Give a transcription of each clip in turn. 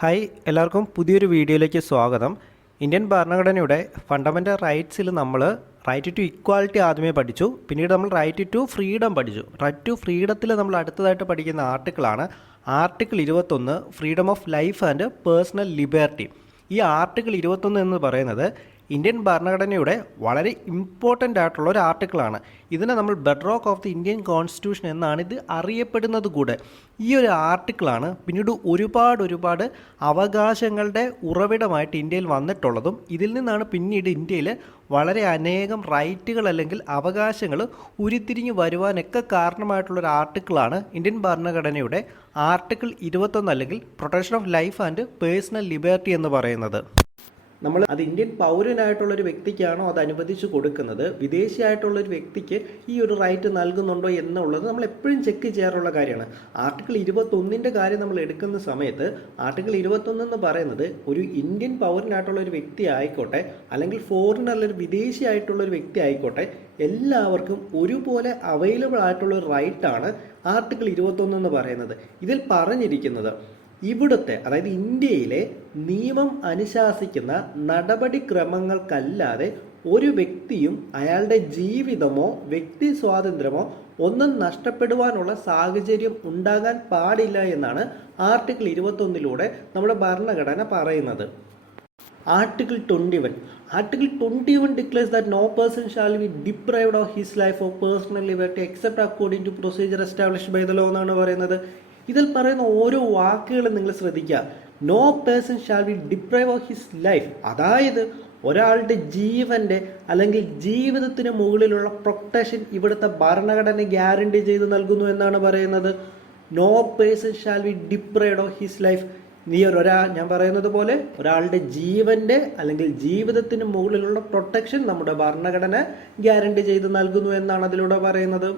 Hi എല്ലാവർക്കും പുതിയൊരു വീഡിയോയിലേക്ക് സ്വാഗതം. ഇന്ത്യൻ ഭരണഘടനയുടെ ഫണ്ടമെൻ്റൽ റൈറ്റ്സിൽ നമ്മൾ റൈറ്റ് ടു ഇക്വാലിറ്റി ആദ്യമേ പഠിച്ചു. പിന്നീട് നമ്മൾ റൈറ്റ് ടു ഫ്രീഡം പഠിച്ചു. റൈറ്റ് ടു ഫ്രീഡത്തിൽ നമ്മൾ അടുത്തതായിട്ട് പഠിക്കുന്ന ആർട്ടിക്കിളാണ് article 21, freedom of life and personal liberty. ഈ ആർട്ടിക്കിൾ 21 എന്ന് പറയുന്നത് ഇന്ത്യൻ ഭരണഘടനയുടെ വളരെ ഇമ്പോർട്ടൻ്റ് ആയിട്ടുള്ള ഒരു ആർട്ടിക്കിളാണ്. ഇതിനെ നമ്മൾ bed rock of the Indian constitution എന്നാണ് ഇത് അറിയപ്പെടുന്നത്. കൂടെ ഈ ഒരു ആർട്ടിക്കിളാണ് പിന്നീട് ഒരുപാട് അവകാശങ്ങളുടെ ഉറവിടമായിട്ട് ഇന്ത്യയിൽ വന്നിട്ടുള്ളതും ഇതിൽ നിന്നാണ് പിന്നീട് ഇന്ത്യയിൽ വളരെ അനേകം റൈറ്റുകൾ അല്ലെങ്കിൽ അവകാശങ്ങൾ ഉരുത്തിരിഞ്ഞ് വരുവാനൊക്കെ കാരണമായിട്ടുള്ളൊരു ആർട്ടിക്കിളാണ് ഇന്ത്യൻ ഭരണഘടനയുടെ ആർട്ടിക്കിൾ 21 അല്ലെങ്കിൽ protection of life and personal liberty എന്ന് പറയുന്നത്. നമ്മൾ അത് ഇന്ത്യൻ പൗരനായിട്ടുള്ളൊരു വ്യക്തിക്കാണോ അത് അനുവദിച്ചു കൊടുക്കുന്നത്, വിദേശിയായിട്ടുള്ളൊരു വ്യക്തിക്ക് ഈ ഒരു റൈറ്റ് നൽകുന്നുണ്ടോ എന്നുള്ളത് നമ്മൾ എപ്പോഴും ചെക്ക് ചെയ്യാറുള്ള കാര്യമാണ്. ആർട്ടിക്കിൾ 21 കാര്യം നമ്മൾ എടുക്കുന്ന സമയത്ത് ആർട്ടിക്കിൾ 21 എന്ന് പറയുന്നത് ഒരു ഇന്ത്യൻ പൗരനായിട്ടുള്ളൊരു വ്യക്തി ആയിക്കോട്ടെ അല്ലെങ്കിൽ ഫോറിനർ വിദേശി ആയിട്ടുള്ളൊരു വ്യക്തി ആയിക്കോട്ടെ എല്ലാവർക്കും ഒരുപോലെ അവൈലബിൾ ആയിട്ടുള്ള ഒരു റൈറ്റാണ് ആർട്ടിക്കിൾ 21 എന്ന് പറയുന്നത്. ഇതിൽ പറഞ്ഞിരിക്കുന്നത് ഇവിടുത്തെ അതായത് ഇന്ത്യയിലെ നിയമം അനുശാസിക്കുന്ന നടപടിക്രമങ്ങൾക്കല്ലാതെ ഒരു വ്യക്തിയും അയാളുടെ ജീവിതമോ വ്യക്തി സ്വാതന്ത്ര്യമോ ഒന്നും നഷ്ടപ്പെടുവാനുള്ള സാഹചര്യം ഉണ്ടാകാൻ പാടില്ല എന്നാണ് ആർട്ടിക്കിൾ 21 നമ്മുടെ ഭരണഘടന പറയുന്നത്. Article 21 declares that no person shall be deprived of his life or personal liberty except according to procedure established by the law എന്നാണ് പറയുന്നത്. ഇതിൽ പറയുന്ന ഓരോ വാക്കുകളും നിങ്ങൾ ശ്രദ്ധിക്കുക. No person shall be deprive of his life, അതായത് ഒരാളുടെ ജീവന്റെ അല്ലെങ്കിൽ ജീവിതത്തിന് മുകളിലുള്ള പ്രൊട്ടക്ഷൻ ഇവിടുത്തെ ഭരണഘടന ഗ്യാരണ്ടി ചെയ്ത് നൽകുന്നു എന്നാണ് പറയുന്നത്. No person shall be deprived of his life. ഞാൻ പറയുന്നത് പോലെ ഒരാളുടെ ജീവന്റെ അല്ലെങ്കിൽ ജീവിതത്തിന് മുകളിലുള്ള പ്രൊട്ടക്ഷൻ നമ്മുടെ ഭരണഘടന ഗ്യാരണ്ടി ചെയ്ത് നൽകുന്നു എന്നാണ് അതിലൂടെ പറയുന്നത്.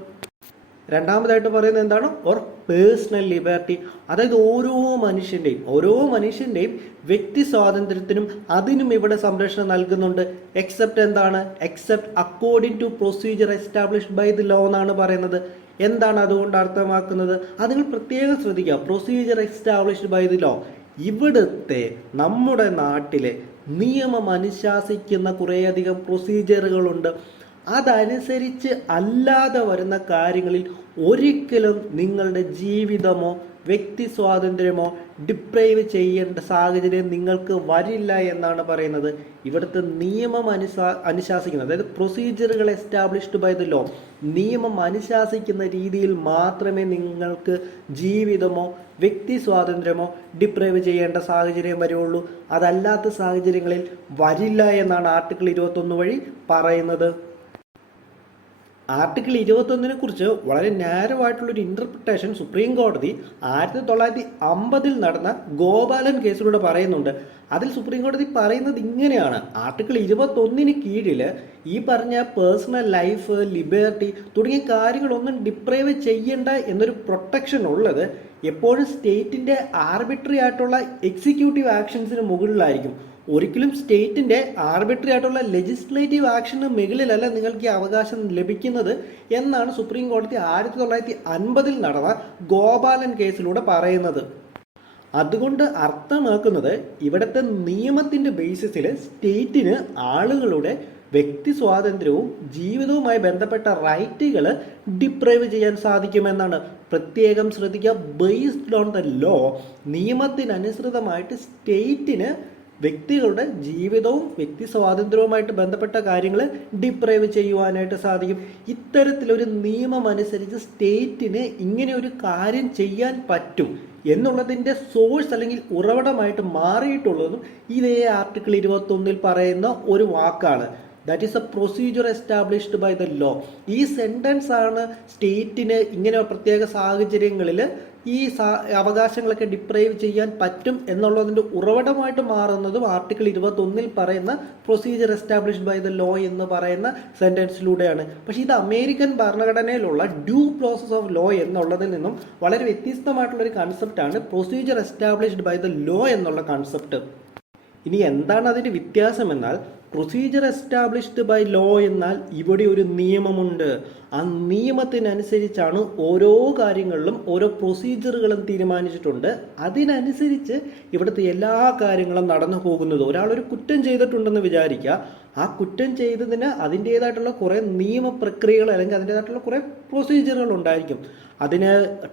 രണ്ടാമതായിട്ട് പറയുന്നത് എന്താണ്? ഓർ പേഴ്സണൽ ലിബർട്ടി, അതായത് ഓരോ മനുഷ്യൻ്റെയും വ്യക്തി സ്വാതന്ത്ര്യത്തിനും അതിനും ഇവിടെ സംരക്ഷണം നൽകുന്നുണ്ട്. Except according to procedure established by the law എന്നാണ് പറയുന്നത്. എന്താണ് അതുകൊണ്ട് അർത്ഥമാക്കുന്നത്? അത് നിങ്ങൾ പ്രത്യേകം ശ്രദ്ധിക്കുക. Procedure established by the law, ഇവിടുത്തെ നമ്മുടെ നാട്ടിലെ നിയമം അനുശാസിക്കുന്ന കുറേയധികം പ്രൊസീജിയറുകളുണ്ട്. അതനുസരിച്ച് അല്ലാതെ വരുന്ന കാര്യങ്ങളിൽ ഒരിക്കലും നിങ്ങളുടെ ജീവിതമോ വ്യക്തി സ്വാതന്ത്ര്യമോ ഡിപ്രൈവ് ചെയ്യേണ്ട സാഹചര്യം നിങ്ങൾക്ക് വരില്ല എന്നാണ് പറയുന്നത്. ഇവിടുത്തെ നിയമം അനുശാസിക്കുന്നത്, അതായത് പ്രൊസീജിയറുകൾ എസ്റ്റാബ്ലിഷ്ഡ് ബൈ ദ ലോ, നിയമം അനുശാസിക്കുന്ന രീതിയിൽ മാത്രമേ നിങ്ങൾക്ക് ജീവിതമോ വ്യക്തി സ്വാതന്ത്ര്യമോ ഡിപ്രൈവ് ചെയ്യേണ്ട സാഹചര്യം വരുള്ളൂ. അതല്ലാത്ത സാഹചര്യങ്ങളിൽ വരില്ല എന്നാണ് ആർട്ടിക്കിൾ 21 വഴി പറയുന്നത്. ആർട്ടിക്കിൾ 21 കുറിച്ച് വളരെ നാരോ ആയിട്ടുള്ളൊരു ഇൻ്റർപ്രിട്ടേഷൻ സുപ്രീം കോടതി 1950 നടന്ന ഗോപാലൻ കേസിലൂടെ പറയുന്നുണ്ട്. അതിൽ സുപ്രീം കോടതി പറയുന്നത് ഇങ്ങനെയാണ്: ആർട്ടിക്കിൾ 21 കീഴിൽ ഈ പറഞ്ഞ പേഴ്സണൽ ലൈഫ്, ലിബർട്ടി തുടങ്ങിയ കാര്യങ്ങളൊന്നും ഡിപ്രൈവ് ചെയ്യണ്ട എന്നൊരു പ്രൊട്ടക്ഷൻ ഉള്ളത് എപ്പോഴും സ്റ്റേറ്റിൻ്റെ ആർബിട്രറി ആയിട്ടുള്ള എക്സിക്യൂട്ടീവ് ആക്ഷൻസിന് മുകളിലായിരിക്കും. ഒരിക്കലും സ്റ്റേറ്റിൻ്റെ ആർബിട്രറി ആയിട്ടുള്ള ലെജിസ്ലേറ്റീവ് ആക്ഷന് മുകളിലല്ല നിങ്ങൾക്ക് ഈ അവകാശം ലഭിക്കുന്നത് എന്നാണ് സുപ്രീം കോടതി 1950 നടന്ന ഗോപാലൻ കേസിലൂടെ പറയുന്നത്. അതുകൊണ്ട് അർത്ഥമാക്കുന്നത് ഇവിടുത്തെ നിയമത്തിൻ്റെ ബേസിസിൽ സ്റ്റേറ്റിന് ആളുകളുടെ വ്യക്തി സ്വാതന്ത്ര്യവും ജീവിതവുമായി ബന്ധപ്പെട്ട റൈറ്റുകൾ ഡിപ്രൈവ് ചെയ്യാൻ സാധിക്കുമെന്നാണ്. പ്രത്യേകം ശ്രദ്ധിക്കുക, ബേസ്ഡ് ഓൺ ദ ലോ, നിയമത്തിനനുസൃതമായിട്ട് സ്റ്റേറ്റിന് വ്യക്തികളുടെ ജീവിതവും വ്യക്തി സ്വാതന്ത്ര്യവുമായിട്ട് ബന്ധപ്പെട്ട കാര്യങ്ങൾ ഡിപ്രൈവ് ചെയ്യുവാനായിട്ട് സാധിക്കും. ഇത്തരത്തിലൊരു നിയമം അനുസരിച്ച് സ്റ്റേറ്റിന് ഇങ്ങനെ ഒരു കാര്യം ചെയ്യാൻ പറ്റും എന്നുള്ളതിൻ്റെ സോഴ്സ് അല്ലെങ്കിൽ ഉറവിടമായിട്ട് മാറിയിട്ടുള്ളതും ഇതേ ആർട്ടിക്കിൾ 21 പറയുന്ന ഒരു വാക്കാണ്. That is a procedure established by the law. ഈ സെൻറ്റൻസ് ആണ് സ്റ്റേറ്റിന് ഇങ്ങനെ പ്രത്യേക സാഹചര്യങ്ങളിൽ ഈ അവകാശങ്ങളൊക്കെ ഡിപ്രൈവ് ചെയ്യാൻ പറ്റും എന്നുള്ളതിൻ്റെ ഉറവിടമായിട്ട് മാറുന്നതും ആർട്ടിക്കിൾ 21 പറയുന്ന procedure established by the law എന്ന് പറയുന്ന സെൻറ്റൻസിലൂടെയാണ്. പക്ഷേ ഇത് അമേരിക്കൻ ഭരണഘടനയിലുള്ള ഡ്യൂ പ്രോസസ് ഓഫ് ലോ എന്നുള്ളതിൽ നിന്നും വളരെ വ്യത്യസ്തമായിട്ടുള്ളൊരു കൺസെപ്റ്റാണ് procedure established by the law എന്നുള്ള കൺസെപ്റ്റ്. ഇനി എന്താണ് അതിൻ്റെ വ്യത്യാസം എന്നാൽ, പ്രൊസീജിയർ എസ്റ്റാബ്ലിഷ്ഡ് ബൈ ലോ എന്നാൽ ഇവിടെ ഒരു നിയമമുണ്ട്, ആ നിയമത്തിനനുസരിച്ചാണ് ഓരോ കാര്യങ്ങളിലും ഓരോ പ്രൊസീജിയറുകളും തീരുമാനിച്ചിട്ടുണ്ട്. അതിനനുസരിച്ച് ഇവിടുത്തെ എല്ലാ കാര്യങ്ങളും നടന്നു പോകുന്നത്. ഒരാളൊരു കുറ്റം ചെയ്തിട്ടുണ്ടെന്ന് വിചാരിക്കുക, ആ കുറ്റം ചെയ്തതിന് അതിൻ്റേതായിട്ടുള്ള കുറേ നിയമപ്രക്രിയകൾ അല്ലെങ്കിൽ അതിൻ്റേതായിട്ടുള്ള കുറേ പ്രൊസീജിയറുകൾ ഉണ്ടായിരിക്കും. അതിന്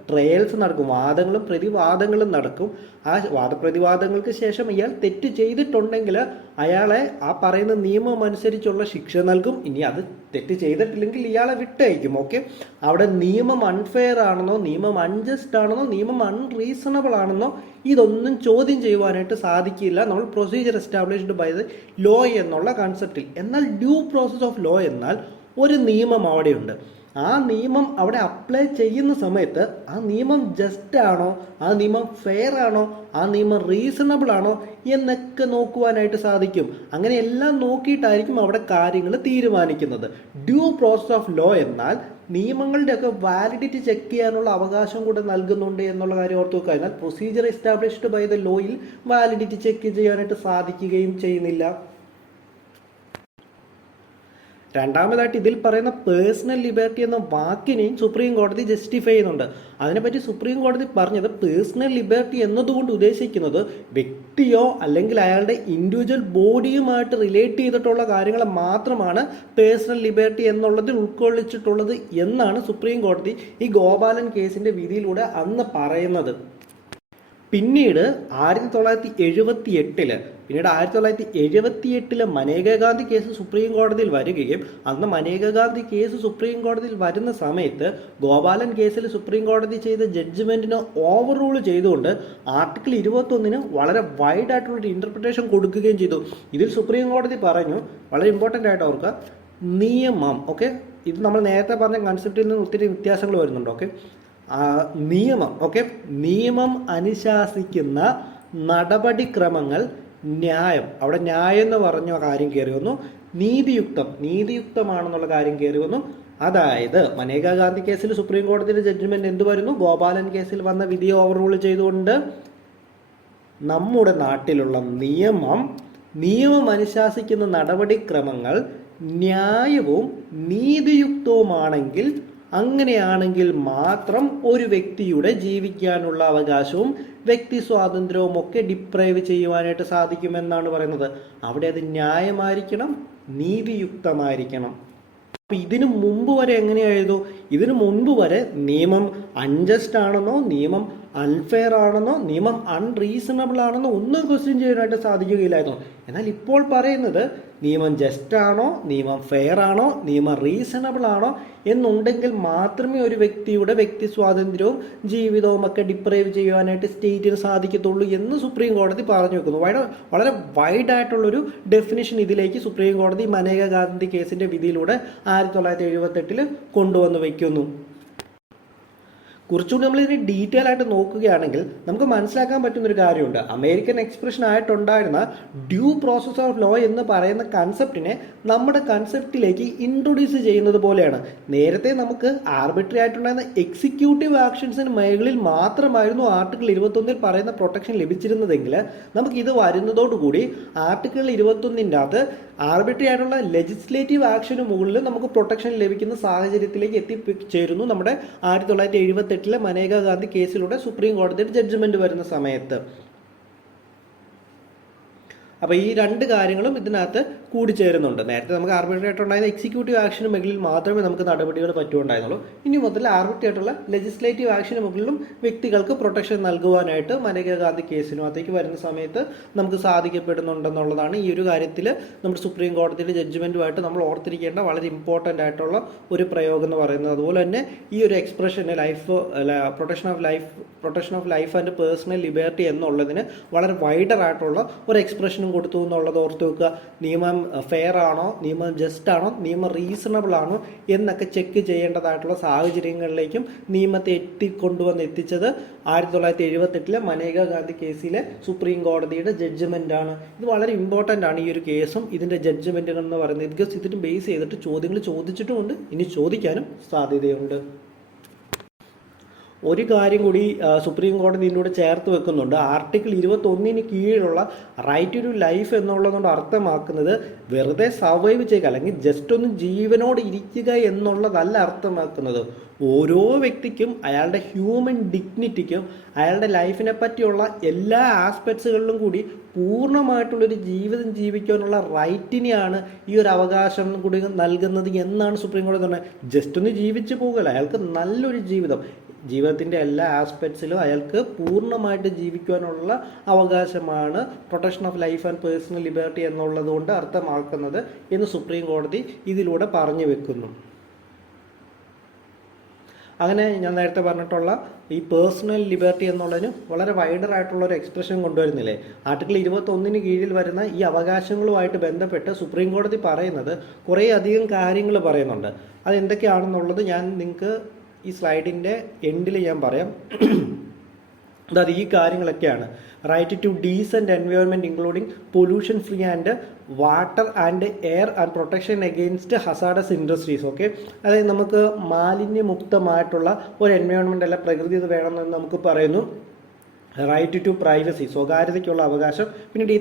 ട്രയൽസ് നടക്കും, വാദങ്ങളും പ്രതിവാദങ്ങളും നടക്കും. ആ വാദപ്രതിവാദങ്ങൾക്ക് ശേഷം ഇയാൾ തെറ്റ് ചെയ്തിട്ടുണ്ടെങ്കിൽ അയാളെ ആ പറയുന്ന നിയമം അനുസരിച്ചുള്ള ശിക്ഷ നൽകും. ഇനി അത് തെറ്റ് ചെയ്തിട്ടില്ലെങ്കിൽ ഇയാളെ വിട്ടയക്കും. ഓക്കെ, അവിടെ നിയമം അൺഫെയർ ആണെന്നോ നിയമം അൺജസ്റ്റ് ആണെന്നോ നിയമം അൺറീസണബിൾ ആണെന്നോ ഇതൊന്നും ചോദ്യം ചെയ്യുവാനായിട്ട് സാധിക്കില്ല നമ്മൾ procedure established by the law എന്നുള്ള കൺസെപ്റ്റിൽ. എന്നാൽ ഡ്യൂ പ്രോസസ് ഓഫ് ലോ എന്നാൽ ഒരു നിയമം അവിടെയുണ്ട്. ആ നിയമം അവിടെ അപ്ലൈ ചെയ്യുന്ന സമയത്ത് ആ നിയമം ജസ്റ്റ് ആണോ, ആ നിയമം ഫെയർ ആണോ, ആ നിയമം റീസണബിൾ ആണോ എന്നൊക്കെ നോക്കുവാനായിട്ട് സാധിക്കും. അങ്ങനെ എല്ലാം നോക്കിയിട്ടായിരിക്കും അവിടെ കാര്യങ്ങൾ തീരുമാനിക്കുന്നത്. ഡ്യൂ പ്രോസസ് ഓഫ് ലോ എന്നാൽ നിയമങ്ങളുടെയൊക്കെ വാലിഡിറ്റി ചെക്ക് ചെയ്യാനുള്ള അവകാശം കൂടെ നൽകുന്നുണ്ട് എന്നുള്ള കാര്യം ഓർത്ത് വെക്കുക. എന്നാൽ പ്രൊസീജിയർ എസ്റ്റാബ്ലിഷ്ഡ് ബൈ ദ ലോയിൽ വാലിഡിറ്റി ചെക്ക് ചെയ്യാനായിട്ട് സാധിക്കുകയും ചെയ്യുന്നില്ല. രണ്ടാമതായിട്ട് ഇതിൽ പറയുന്ന പേഴ്സണൽ ലിബർട്ടി എന്ന വാക്കിനെയും സുപ്രീം കോടതി ജസ്റ്റിഫൈ ചെയ്യുന്നുണ്ട്. അതിനെപ്പറ്റി സുപ്രീം കോടതി പറഞ്ഞത് പേഴ്സണൽ ലിബർട്ടി എന്നതുകൊണ്ട് ഉദ്ദേശിക്കുന്നത് വ്യക്തിയോ അല്ലെങ്കിൽ അയാളുടെ ഇൻഡിവിജ്വൽ ബോഡിയുമായിട്ട് റിലേറ്റ് ചെയ്തിട്ടുള്ള കാര്യങ്ങൾ മാത്രമാണ് പേഴ്സണൽ ലിബർട്ടി എന്നുള്ളതിൽ ഉൾക്കൊള്ളിച്ചിട്ടുള്ളത് എന്നാണ് സുപ്രീം കോടതി ഈ ഗോപാലൻ കേസിന്റെ വിധിയിലൂടെ അന്ന് പറയുന്നത്. പിന്നീട് 1978 മനേകാ ഗാന്ധി കേസ് സുപ്രീം കോടതിയിൽ വരികയും അന്ന് മനേകാ ഗാന്ധി കേസ് സുപ്രീം കോടതിയിൽ വരുന്ന സമയത്ത് ഗോപാലൻ കേസിൽ സുപ്രീം കോടതി ചെയ്ത ജഡ്ജ്മെന്റിനെ ഓവർ റൂൾ ചെയ്തുകൊണ്ട് ആർട്ടിക്കിൾ 21 വളരെ വൈഡ് ആയിട്ടുള്ളൊരു ഇന്റർപ്രിട്ടേഷൻ കൊടുക്കുകയും ചെയ്തു. ഇതിൽ സുപ്രീം കോടതി പറഞ്ഞു, വളരെ ഇമ്പോർട്ടൻ്റ് ആയിട്ട് ഓർക്കുക, നിയമം, ഓക്കെ, ഇത് നമ്മൾ നേരത്തെ പറഞ്ഞ കൺസെപ്റ്റിൽ നിന്ന് ഒത്തിരി വ്യത്യാസങ്ങൾ വരുന്നുണ്ട്. ഓക്കെ, നിയമം, ഓക്കെ, നിയമം അനുശാസിക്കുന്ന നടപടിക്രമങ്ങൾ ന്യായം, അവിടെ ന്യായം എന്ന് പറഞ്ഞ കാര്യം കയറി വന്നു. നീതിയുക്തമാണെന്നുള്ള കാര്യം കയറി വന്നു. അതായത് മനേകാ ഗാന്ധി കേസിൽ സുപ്രീം കോടതിയുടെ ജഡ്ജ്മെന്റ് എന്ത് വരുന്നു, ഗോപാലൻ കേസിൽ വന്ന വിധിയെ ഓവർ റൂൾ ചെയ്തുകൊണ്ട് നമ്മുടെ നാട്ടിലുള്ള നിയമം അനുശാസിക്കുന്ന നടപടിക്രമങ്ങൾ ന്യായവും നീതിയുക്തവുമാണെങ്കിൽ, അങ്ങനെയാണെങ്കിൽ മാത്രം ഒരു വ്യക്തിയുടെ ജീവിക്കാനുള്ള അവകാശവും വ്യക്തി സ്വാതന്ത്ര്യവും ഒക്കെ ഡിപ്രൈവ് ചെയ്യുവാനായിട്ട് സാധിക്കുമെന്നാണ് പറയുന്നത്. അവിടെ അത് ന്യായമായിരിക്കണം, നീതിയുക്തമായിരിക്കണം. അപ്പം ഇതിനു മുമ്പ് വരെ എങ്ങനെയായിരുന്നു? ഇതിനു മുൻപ് വരെ നിയമം അൺജസ്റ്റ് ആണെന്നോ നിയമം അൺഫെയർ ആണെന്നോ നിയമം അൺറീസണബിൾ ആണെന്നോ ഒന്നും ക്വസ്റ്റ്യൻ ചെയ്യാനായിട്ട് സാധിക്കുകയില്ലായിരുന്നു. എന്നാൽ ഇപ്പോൾ പറയുന്നത് നിയമം ജസ്റ്റ് ആണോ, നിയമം ഫെയർ ആണോ, നിയമം റീസണബിൾ ആണോ എന്നുണ്ടെങ്കിൽ മാത്രമേ ഒരു വ്യക്തിയുടെ വ്യക്തി സ്വാതന്ത്ര്യവും ജീവിതവും ഒക്കെ ഡിപ്രൈവ് ചെയ്യുവാനായിട്ട് സ്റ്റേറ്റിന് സാധിക്കത്തുള്ളൂ എന്ന് സുപ്രീം കോടതി പറഞ്ഞു വെക്കുന്നു. വളരെ വൈഡ് ആയിട്ടുള്ളൊരു ഡെഫിനിഷൻ ഇതിലേക്ക് സുപ്രീം കോടതി മനേകാ ഗാന്ധി കേസിന്റെ വിധിയിലൂടെ 1978 കൊണ്ടുവന്ന് വയ്ക്കുന്നു. കുറച്ചുകൂടി നമ്മൾ ഇതിന് ഡീറ്റെയിൽ ആയിട്ട് നോക്കുകയാണെങ്കിൽ നമുക്ക് മനസ്സിലാക്കാൻ പറ്റുന്നൊരു കാര്യമുണ്ട്. അമേരിക്കൻ എക്സ്പ്രഷൻ ആയിട്ടുണ്ടായിരുന്ന ഡ്യൂ പ്രോസസ് ഓഫ് ലോ എന്ന് പറയുന്ന കൺസെപ്റ്റിനെ നമ്മുടെ കൺസെപ്റ്റിലേക്ക് ഇൻട്രൊഡ്യൂസ് ചെയ്യുന്നത് പോലെയാണ്. നേരത്തെ നമുക്ക് ആർബിട്രറി ആയിട്ടുണ്ടായിരുന്ന എക്സിക്യൂട്ടീവ് ആക്ഷൻസിന് മേഖലയിൽ മാത്രമായിരുന്നു ആർട്ടിക്കിൾ 21 പറയുന്ന പ്രൊട്ടക്ഷൻ ലഭിച്ചിരുന്നതെങ്കിൽ നമുക്ക് ഇത് വരുന്നതോടുകൂടി ആർട്ടിക്കിൾ 21 അകത്ത് ആർബിട്രറി ആയിട്ടുള്ള ലെജിസ്ലേറ്റീവ് ആക്ഷന് മുകളിൽ നമുക്ക് പ്രൊട്ടക്ഷൻ ലഭിക്കുന്ന സാഹചര്യത്തിലേക്ക് എത്തിച്ചേരുന്നു നമ്മുടെ 1978 മനേകാ ഗാന്ധി കേസിലൂടെ സുപ്രീം കോടതിയുടെ ജഡ്ജ്മെന്റ് വരുന്ന സമയത്ത്. അപ്പോൾ ഈ രണ്ട് കാര്യങ്ങളും ഇതിനകത്ത് കൂടിച്ചേരുന്നുണ്ട്. നേരത്തെ നമുക്ക് ആർബിട്രറി ആയിട്ടുണ്ടായിരുന്ന എക്സിക്യൂട്ടീവ് ആക്ഷന് മുകളിൽ മാത്രമേ നമുക്ക് നടപടികൾ പറ്റുണ്ടായിരുന്നുള്ളൂ. ഇനി മുതൽ ആർബിട്രറി ആയിട്ടുള്ള ലെജിസ്ലേറ്റീവ് ആക്ഷന് മുകളിലും വ്യക്തികൾക്ക് പ്രൊട്ടക്ഷൻ നൽകുവാനായിട്ട് മനേകാ ഗാന്ധി കേസിനകത്തേക്ക് വരുന്ന സമയത്ത് നമുക്ക് സാധിക്കപ്പെടുന്നുണ്ടെന്നുള്ളതാണ് ഈ ഒരു കാര്യത്തിൽ നമ്മുടെ സുപ്രീം കോടതിയുടെ ജഡ്ജ്മെന്റുമായിട്ട് നമ്മൾ ഓർത്തിരിക്കേണ്ട വളരെ ഇമ്പോർട്ടൻ്റ് ആയിട്ടുള്ള ഒരു പ്രയോഗം എന്ന് പറയുന്നത്. അതുപോലെ തന്നെ ഈ ഒരു expression protection of life and personal liberty എന്നുള്ളതിന് വളരെ വൈഡർ ആയിട്ടുള്ള ഒരു എക്സ്പ്രഷൻ കൊടുത്തു എന്നുള്ളത് ഓർത്ത് വെക്കുക. നിയമം ഫെയർ ആണോ, നിയമം ജസ്റ്റ് ആണോ, നിയമം റീസണബിൾ ആണോ എന്നൊക്കെ ചെക്ക് ചെയ്യേണ്ടതായിട്ടുള്ള സാഹചര്യങ്ങളിലേക്കും നിയമത്തെ എത്തിച്ചത് 1978 മനേകാ ഗാന്ധി കേസിലെ സുപ്രീം കോടതിയുടെ ജഡ്ജ്മെന്റ് ആണ്. ഇത് വളരെ ഇമ്പോർട്ടൻ്റ് ആണ് ഈ ഒരു കേസും ഇതിന്റെ ജഡ്ജ്മെന്റുകൾ എന്ന് പറയുന്നത്. ബിക്കോസ് ഇതിന് ബേസ് ചെയ്തിട്ട് ചോദ്യങ്ങൾ ചോദിച്ചിട്ടുമുണ്ട്, ഇനി ചോദിക്കാനും സാധ്യതയുണ്ട്. ഒരു കാര്യം കൂടി സുപ്രീം കോടതി ഇതിലൂടെ ചേർത്ത് വെക്കുന്നുണ്ട്. ആർട്ടിക്കിൾ 21 കീഴിലുള്ള റൈറ്റ് ടു ലൈഫ് എന്നുള്ളതുകൊണ്ട് അർത്ഥമാക്കുന്നത് വെറുതെ സർവൈവ് ചെയ്യുക അല്ലെങ്കിൽ ജസ്റ്റ് ഒന്ന് ജീവനോട് ഇരിക്കുക എന്നുള്ളതല്ല അർത്ഥമാക്കുന്നത്. ഓരോ വ്യക്തിക്കും അയാളുടെ ഹ്യൂമൻ ഡിഗ്നിറ്റിക്കും അയാളുടെ ലൈഫിനെ പറ്റിയുള്ള എല്ലാ ആസ്പെക്ട്സുകളിലും കൂടി പൂർണ്ണമായിട്ടുള്ളൊരു ജീവിതം ജീവിക്കാനുള്ള റൈറ്റിനെയാണ് ഈ ഒരു അവകാശം കൂടി നൽകുന്നത് എന്നാണ് സുപ്രീം കോടതി പറഞ്ഞത്. ജസ്റ്റ് ഒന്ന് ജീവിച്ചു പോകുകയല്ല, അയാൾക്ക് നല്ലൊരു ജീവിതത്തിൻ്റെ എല്ലാ ആസ്പെക്ട്സിലും അയാൾക്ക് പൂർണ്ണമായിട്ട് ജീവിക്കാനുള്ള അവകാശമാണ് protection of life and personal liberty എന്നുള്ളത് കൊണ്ട് അർത്ഥമാക്കുന്നത് എന്ന് സുപ്രീം കോടതി ഇതിലൂടെ പറഞ്ഞു വെക്കുന്നു. അങ്ങനെ ഞാൻ നേരത്തെ പറഞ്ഞിട്ടുള്ള ഈ പേഴ്സണൽ ലിബർട്ടി എന്നുള്ളതിന് വളരെ വൈഡർ ആയിട്ടുള്ള ഒരു എക്സ്പ്രഷൻ കൊണ്ടുവരുന്നില്ലേ. ആർട്ടിക്കിൾ 21 കീഴിൽ വരുന്ന ഈ അവകാശങ്ങളുമായിട്ട് ബന്ധപ്പെട്ട് സുപ്രീം കോടതി പറയുന്നത് കുറേ അധികം കാര്യങ്ങൾ പറയുന്നുണ്ട്. അതെന്തൊക്കെയാണെന്നുള്ളത് ഞാൻ നിങ്ങൾക്ക് ഈ സ്ലൈഡിൻ്റെ എൻഡിൽ ഞാൻ പറയാം. അതായത് ഈ കാര്യങ്ങളൊക്കെയാണ്: right to decent environment including pollution free and water and air and protection against hazardous industries. Okay, അതായത് നമുക്ക് മാലിന്യമുക്തമായിട്ടുള്ള ഒരു എൻവയോൺമെൻറ്റ് അല്ല പ്രകൃതി ഇത് വേണമെന്ന് നമുക്ക് പറയുന്നു. റൈറ്റ് ടു പ്രൈവസി, സ്വകാര്യതയ്ക്കുള്ള അവകാശം. പിന്നീട് ഈ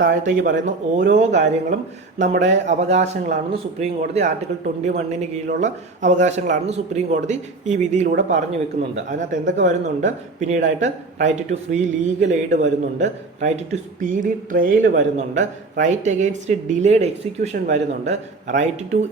താഴത്തേക്ക് പറയുന്ന ഓരോ കാര്യങ്ങളും നമ്മുടെ അവകാശങ്ങളാണെന്ന് സുപ്രീം കോടതി ആർട്ടിക്കിൾ 21 കീഴിലുള്ള അവകാശങ്ങളാണെന്ന് സുപ്രീം കോടതി ഈ വിധിയിലൂടെ പറഞ്ഞു വെക്കുന്നുണ്ട്. അതിനകത്ത് എന്തൊക്കെ വരുന്നുണ്ട്? പിന്നീടായിട്ട് right to free legal aid വരുന്നുണ്ട്, റൈറ്റ് ടു സ്പീഡി ട്രയൽ വരുന്നുണ്ട്, റൈറ്റ് അഗെയിൻസ്റ്റ് ഡിലേഡ് എക്സിക്യൂഷൻ വരുന്നുണ്ട്, right to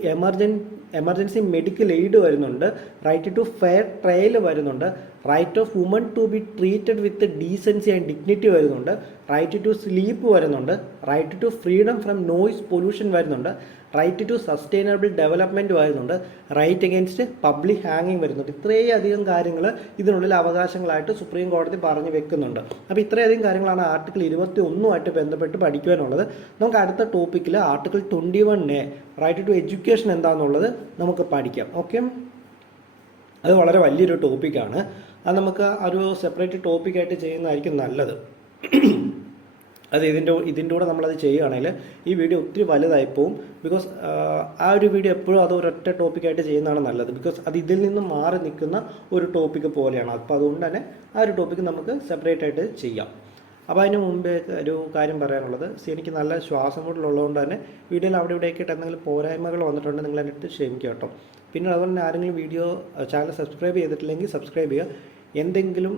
emergency medical aid വരുന്നുണ്ട്, റൈറ്റ് ടു ഫെയർ ട്രയൽ വരുന്നുണ്ട്, right of woman to be treated with decency and dignity വരുന്നുണ്ട്, right to sleep വരുന്നുണ്ട്, right to freedom from noise pollution വരുന്നുണ്ട്, right to sustainable development വരുന്നുണ്ട്, right against public ഹാങ്ങിങ് വരുന്നുണ്ട്. ഇത്രയധികം കാര്യങ്ങൾ ഇതിനുള്ളിൽ അവകാശങ്ങളായിട്ട് സുപ്രീം കോടതി പറഞ്ഞു വെക്കുന്നുണ്ട്. അപ്പോൾ ഇത്രയധികം കാര്യങ്ങളാണ് ആർട്ടിക്കിൾ 21 ബന്ധപ്പെട്ട് പഠിക്കുവാനുള്ളത്. നമുക്ക് അടുത്ത ടോപ്പിക്കിൽ article 21A right to education എന്താണെന്നുള്ളത് നമുക്ക് പഠിക്കാം. ഓക്കെ, അത് വളരെ വലിയൊരു ടോപ്പിക്കാണ്. അത് നമുക്ക് ഒരു സെപ്പറേറ്റ് ടോപ്പിക്കായിട്ട് ചെയ്യുന്നതായിരിക്കും നല്ലത്. അത് ഇതിൻ്റെ കൂടെ നമ്മളത് ചെയ്യുകയാണെങ്കിൽ ഈ വീഡിയോ ഒത്തിരി വലുതായിപ്പോവും. ബിക്കോസ് ആ ഒരു വീഡിയോ എപ്പോഴും അത് ഒരൊറ്റ ടോപ്പിക്കായിട്ട് ചെയ്യുന്നതാണ് നല്ലത്. ബിക്കോസ് അത് ഇതിൽ നിന്ന് മാറി നിൽക്കുന്ന ഒരു ടോപ്പിക്ക് പോലെയാണ്. അപ്പോൾ അതുകൊണ്ട് തന്നെ ആ ഒരു ടോപ്പിക്ക് നമുക്ക് സെപ്പറേറ്റ് ആയിട്ട് ചെയ്യാം. അപ്പോൾ അതിന് മുമ്പേ ഒരു കാര്യം പറയാനുള്ളത്, എനിക്ക് നല്ല ശ്വാസം മുട്ടലുള്ളതുകൊണ്ട് തന്നെ വീഡിയോയിൽ അവിടെ ഇവിടെയൊക്കെ എന്തെങ്കിലും പോരായ്മകൾ വന്നിട്ടുണ്ടെങ്കിൽ നിങ്ങൾ എന്നിട്ട് ക്ഷമിക്കുക കേട്ടോ. പിന്നെ അതുപോലെ തന്നെ ആരെങ്കിലും ചാനൽ സബ്സ്ക്രൈബ് ചെയ്തിട്ടില്ലെങ്കിൽ സബ്സ്ക്രൈബ് ചെയ്യുക. എന്തെങ്കിലും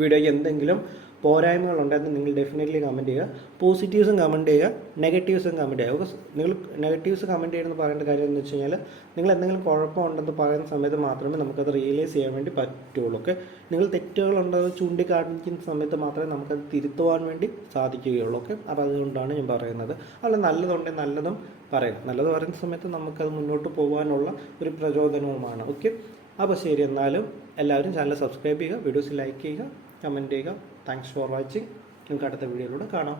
വീഡിയോയ്ക്ക് എന്തെങ്കിലും പോരായ്മകളുണ്ടെന്ന് നിങ്ങൾ ഡെഫിനറ്റ്ലി കമൻറ്റ് ചെയ്യുക. പോസിറ്റീവ്സും കമൻറ്റ് ചെയ്യുക, നെഗറ്റീവ്സും കമൻറ്റ് ചെയ്യുക. ബിക്കോസ് നിങ്ങൾ നെഗറ്റീവ്സ് കമൻറ്റ് ചെയ്യണമെന്ന് പറയേണ്ട കാര്യം എന്ന് വെച്ച് കഴിഞ്ഞാൽ നിങ്ങൾ എന്തെങ്കിലും കുഴപ്പമുണ്ടെന്ന് പറയുന്ന സമയത്ത് മാത്രമേ നമുക്കത് റിയലൈസ് ചെയ്യാൻ വേണ്ടി പറ്റുള്ളൂ. ഓക്കെ, നിങ്ങൾ തെറ്റുകളുണ്ടെന്ന് ചൂണ്ടിക്കാണിക്കുന്ന സമയത്ത് മാത്രമേ നമുക്കത് തിരുത്തുവാൻ വേണ്ടി സാധിക്കുകയുള്ളൂ. ഓക്കെ, അപ്പോൾ അതുകൊണ്ടാണ് ഞാൻ പറയുന്നത്. അല്ല, നല്ലതുണ്ടെങ്കിൽ നല്ലതും പറയാം. നല്ലത് പറയുന്ന സമയത്ത് നമുക്കത് മുന്നോട്ട് പോകാനുള്ള ഒരു പ്രചോദനവുമാണ്. ഓക്കെ, അപ്പോൾ ശരി, എന്നാലും എല്ലാവരും ചാനൽ സബ്സ്ക്രൈബ് ചെയ്യുക, വീഡിയോസ് ലൈക്ക് ചെയ്യുക, കമൻറ്റ് ചെയ്യുക. Thanks for watching. നമുക്ക് അടുത്ത വീഡിയോയിലൂടെ കാണാം.